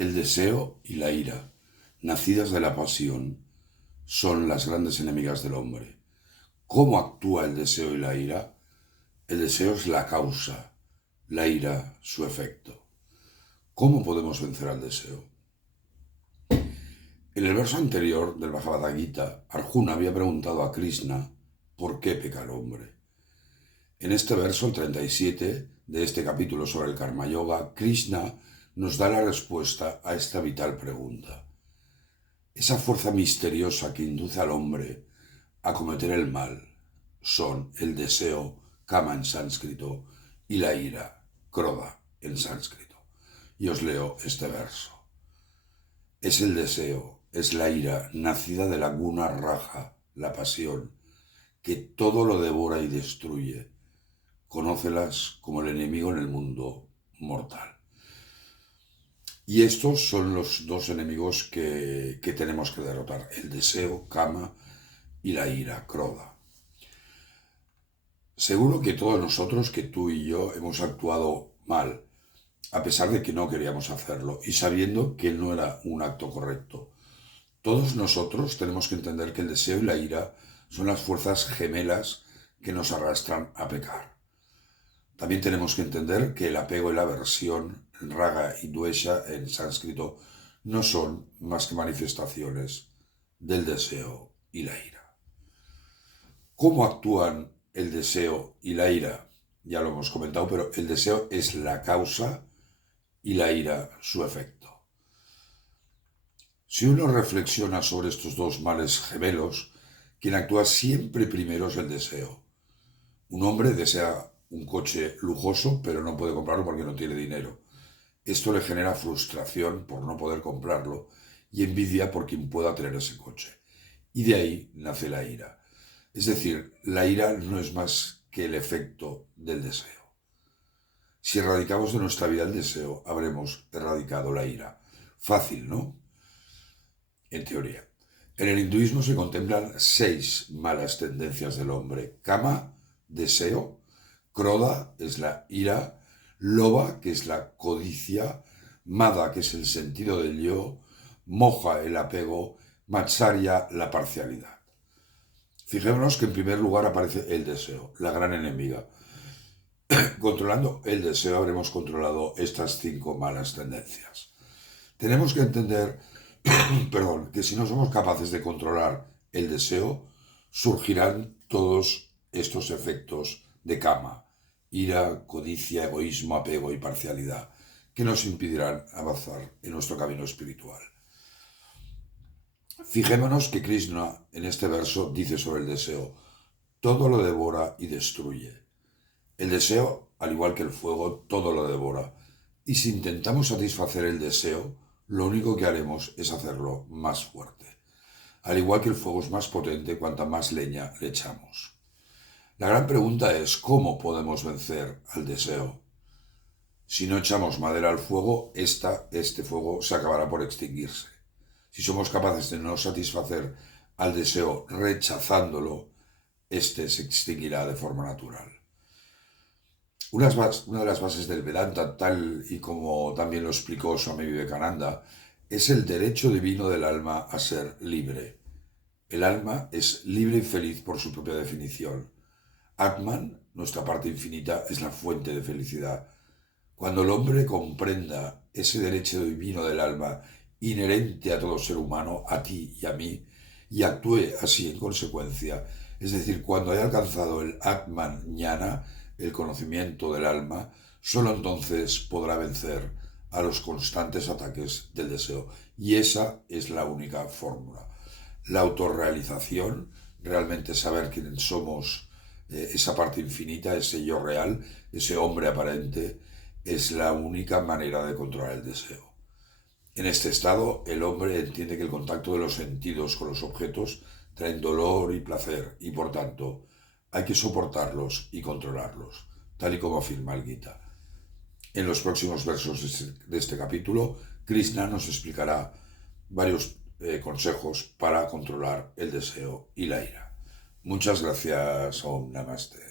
El deseo y la ira, nacidas de la pasión, son las grandes enemigas del hombre. ¿Cómo actúa el deseo y la ira? El deseo es la causa, la ira su efecto. ¿Cómo podemos vencer al deseo? En el verso anterior del Bhagavad Gita, Arjuna había preguntado a Krishna ¿por qué peca el hombre? En este verso, el 37 de este capítulo sobre el Karma Yoga, Krishna nos da la respuesta a esta vital pregunta. Esa fuerza misteriosa que induce al hombre a cometer el mal son el deseo, kama en sánscrito, y la ira, krodha en sánscrito. Y os leo este verso. Es el deseo, es la ira, nacida de la guna raja, la pasión, que todo lo devora y destruye. Conócelas como el enemigo en el mundo mortal. Y estos son los dos enemigos que tenemos que derrotar, el deseo, kama, y la ira, krodha. Seguro que todos nosotros, que tú y yo, hemos actuado mal, a pesar de que no queríamos hacerlo y sabiendo que no era un acto correcto. Todos nosotros tenemos que entender que el deseo y la ira son las fuerzas gemelas que nos arrastran a pecar. También tenemos que entender que el apego y la aversión, raga y dvesha en sánscrito, no son más que manifestaciones del deseo y la ira. ¿Cómo actúan el deseo y la ira? Ya lo hemos comentado, pero el deseo es la causa y la ira su efecto. Si uno reflexiona sobre estos dos males gemelos, quien actúa siempre primero es el deseo. Un hombre desea un coche lujoso, pero no puede comprarlo porque no tiene dinero. Esto le genera frustración por no poder comprarlo y envidia por quien pueda tener ese coche. Y de ahí nace la ira. Es decir, la ira no es más que el efecto del deseo. Si erradicamos de nuestra vida el deseo, habremos erradicado la ira. Fácil, ¿no? En teoría. En el hinduismo se contemplan 6 malas tendencias del hombre. Kama, deseo. Krodha es la ira. Lobha, que es la codicia. Mada, que es el sentido del yo. Moha, el apego. Matsarya, la parcialidad. Fijémonos que en primer lugar aparece el deseo, la gran enemiga. Controlando el deseo habremos controlado estas 5 malas tendencias. Tenemos que entender, que si no somos capaces de controlar el deseo, surgirán todos estos efectos de kama, ira, codicia, egoísmo, apego y parcialidad, que nos impedirán avanzar en nuestro camino espiritual. Fijémonos que Krishna en este verso dice sobre el deseo, todo lo devora y destruye. El deseo, al igual que el fuego, todo lo devora. Y si intentamos satisfacer el deseo, lo único que haremos es hacerlo más fuerte. Al igual que el fuego es más potente cuanta más leña le echamos. La gran pregunta es, ¿cómo podemos vencer al deseo? Si no echamos madera al fuego, este fuego se acabará por extinguirse. Si somos capaces de no satisfacer al deseo rechazándolo, este se extinguirá de forma natural. Una de las bases del Vedanta, tal y como también lo explicó Swami Vivekananda, es el derecho divino del alma a ser libre. El alma es libre y feliz por su propia definición. Atman, nuestra parte infinita, es la fuente de felicidad. Cuando el hombre comprenda ese derecho divino del alma inherente a todo ser humano, a ti y a mí, y actúe así en consecuencia, es decir, cuando haya alcanzado el Atman Jnana, el conocimiento del alma, solo entonces podrá vencer a los constantes ataques del deseo. Y esa es la única fórmula. La autorrealización, realmente saber quién somos, esa parte infinita, ese yo real, ese hombre aparente, es la única manera de controlar el deseo. En este estado, el hombre entiende que el contacto de los sentidos con los objetos traen dolor y placer, y por tanto, hay que soportarlos y controlarlos, tal y como afirma el Gita. En los próximos versos de este capítulo, Krishna nos explicará varios consejos para controlar el deseo y la ira. Muchas gracias, Om Namaste.